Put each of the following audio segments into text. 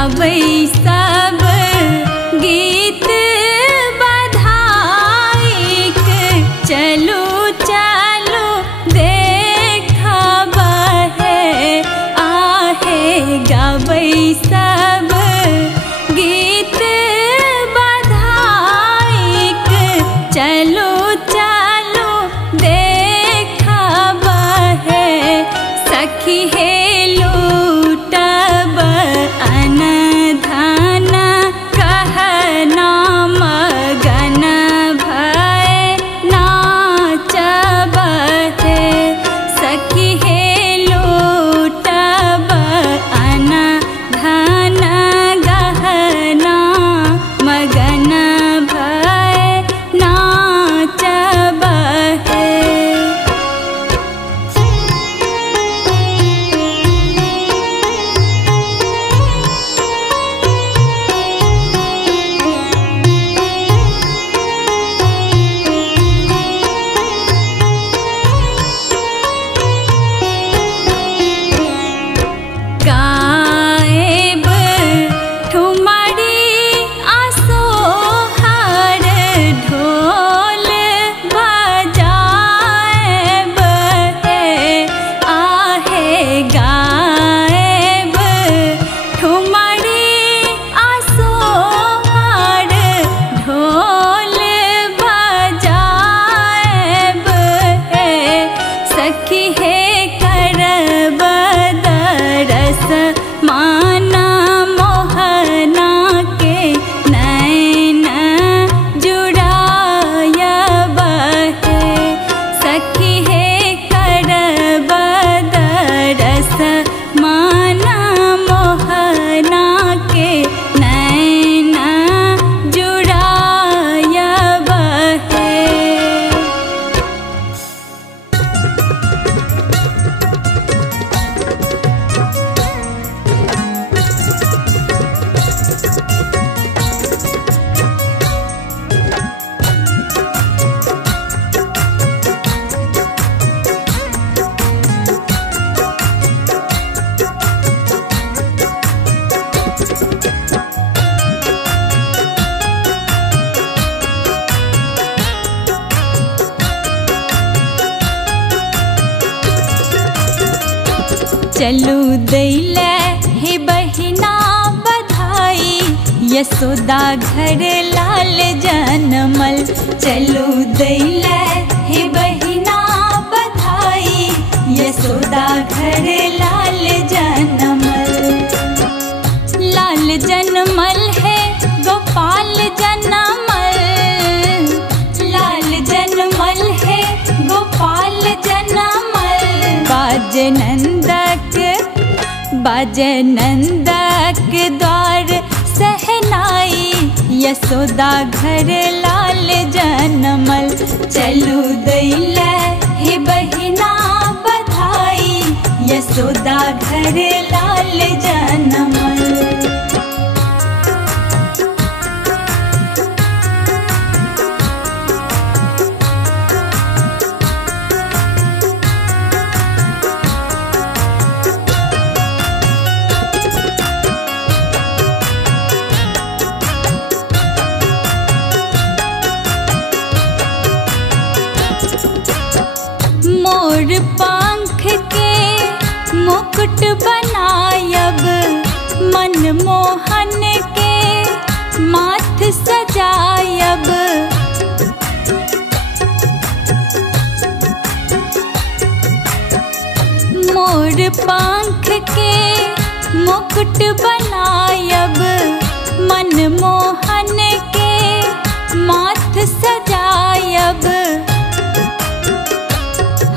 गावै सब गीत बधाई के चलू चलू देखब है आहे गावै सब गीत बधाई के चलू चलू देखब है सखी हे लूटब अन धन कहना मगन भय नाचब है सखी हे लूटब अन धन गहना मगन भय नाचब है। गाएब ठुमरी आसोहर ढोल बजाएब है आहे गाएब ठुमरी आसोहर ढोल बजाएब है सखी हे करब दरस माना मोहना के नैन जुड़ायब है सखी हे करब दरस माना मोहना के नैन जुड़ायब है। चलू दैले हे बहिना बधाई यशोदा घर लाल जनमल चलू दैले हे बहिना बधाई यशोदा घर लाल जनमल लाल जनमल है गोपाल जनमल लाल जनमल है गोपाल जनमल बाजनंदक द्वार सहनाई यशोदा घर लाल जनमल चलू दैले हे बहिना बधाई यशोदा घर लाल जनमल। मोर पंख के मुकुट बनायब मनमोहन के माथ सजायब मोर पंख के मुकुट बनायब मनमोहन के माथ सजायब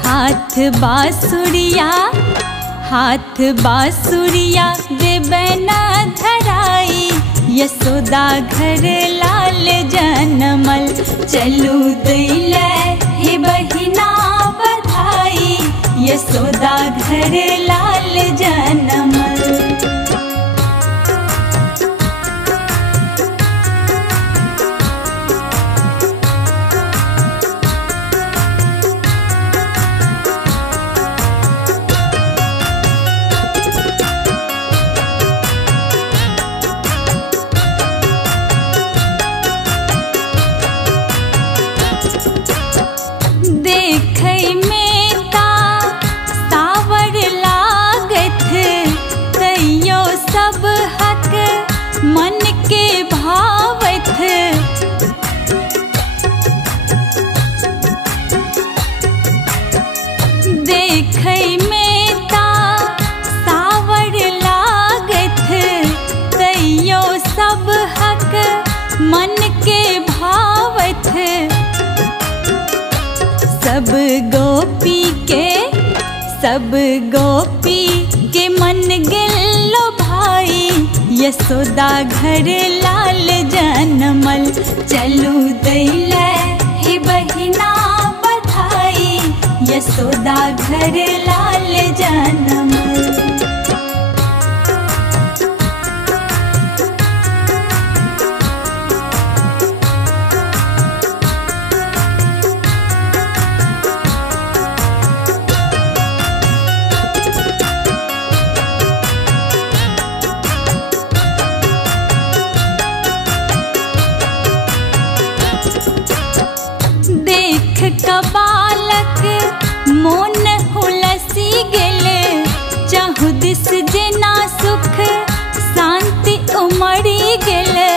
हाथ बांसुरिया देबना धराई यशोदा घर लाल जनमल चलू दैले हे बहिना बधाई यशोदा घर लाल जनमल। गोपी के मन गेलो भाई, यशोदा घर लाल जनमल। चलू दैले हे बहिना बधाई, यशोदा घर लाल जनमल। बालक मोन हुलसी गेले, चाहु दिस जेना सुख शांति उमड़ी गेले।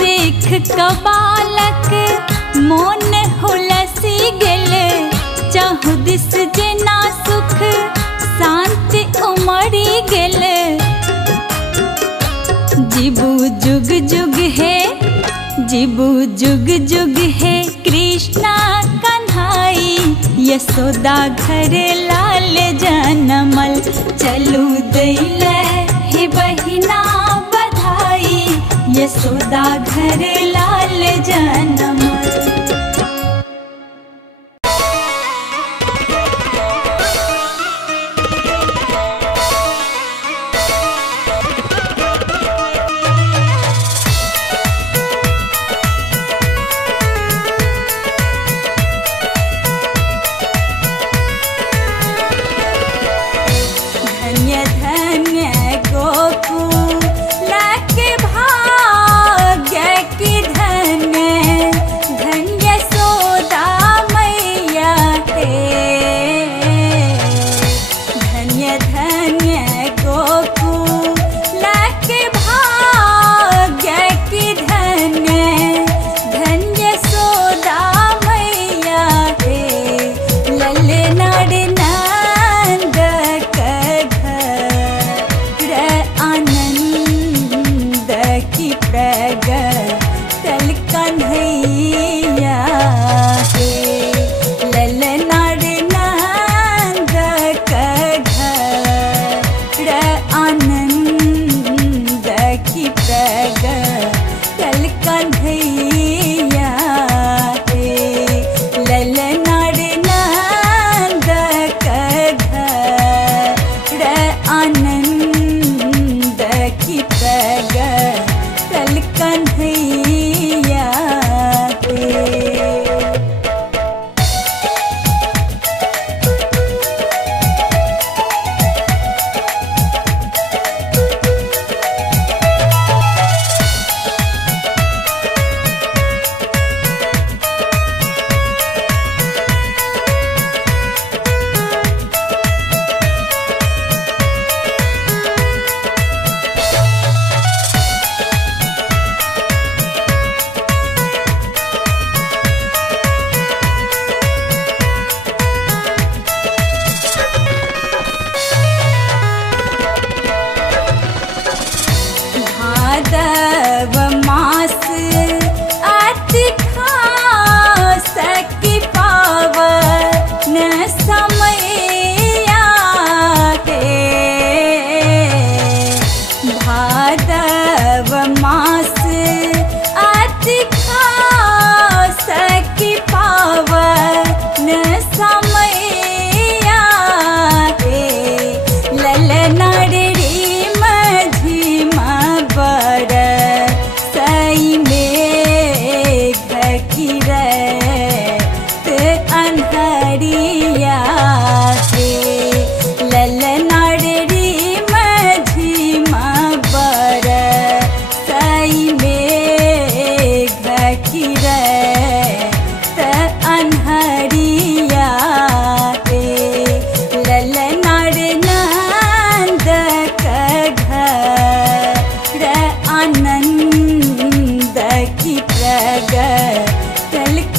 देख क बालक मोन हुलसी गेले, चाहु दिस जेना सुख शांति उमड़ी गेले। जीबू जुग जुग है, जीबू जुग जुग है कृष्णा कन्हाई, यशोदा घर लाल जनमल। चलू दैले हे बहिना बधाई, यशोदा घर लाल जनमल।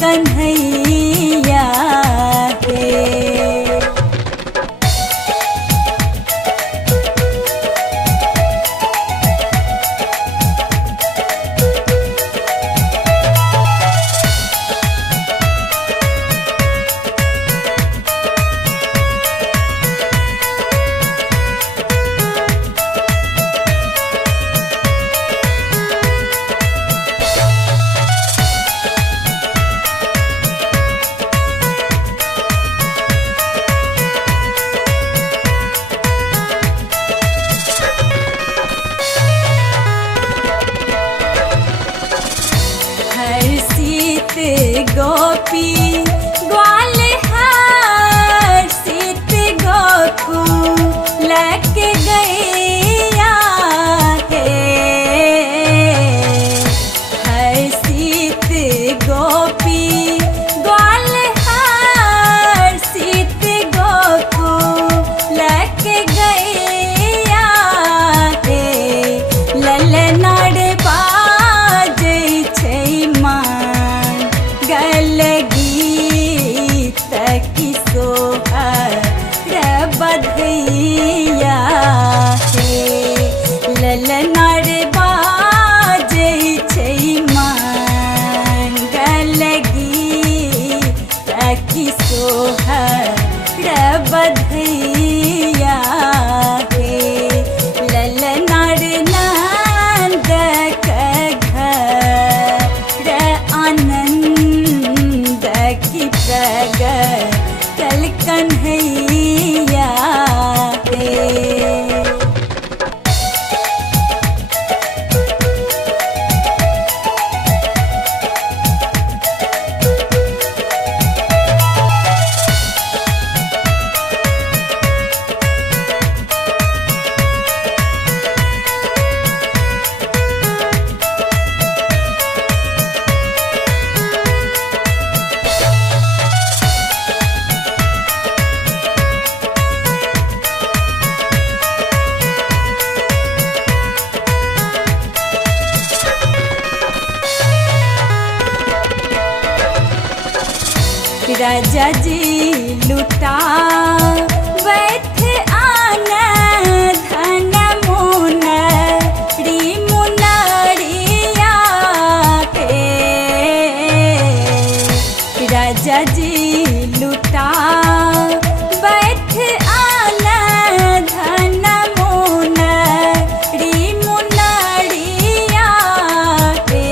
कन्हैया है। की सोहर बधैया हे ललनार नंद के घर आनंद की प्रगटल कन्हैया हे। राजा जी लुटा बैठ आना धन मुनरी मुनरिया के। राजा जी लुटा बैठ आना धन मुनरी मुनरिया के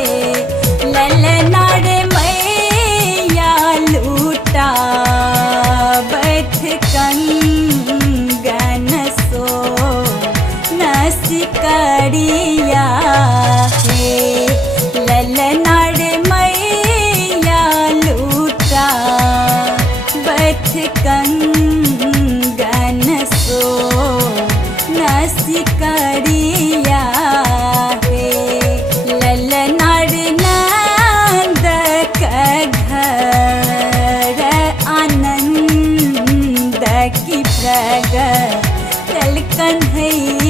ललनार बैठ कंगन सो नसिकरिया हे ललनार मैया लूटा बैठ कंगन सो नसिकरिया हे ललनार नंद के घर आनंद की प्रगटल कन्हैया।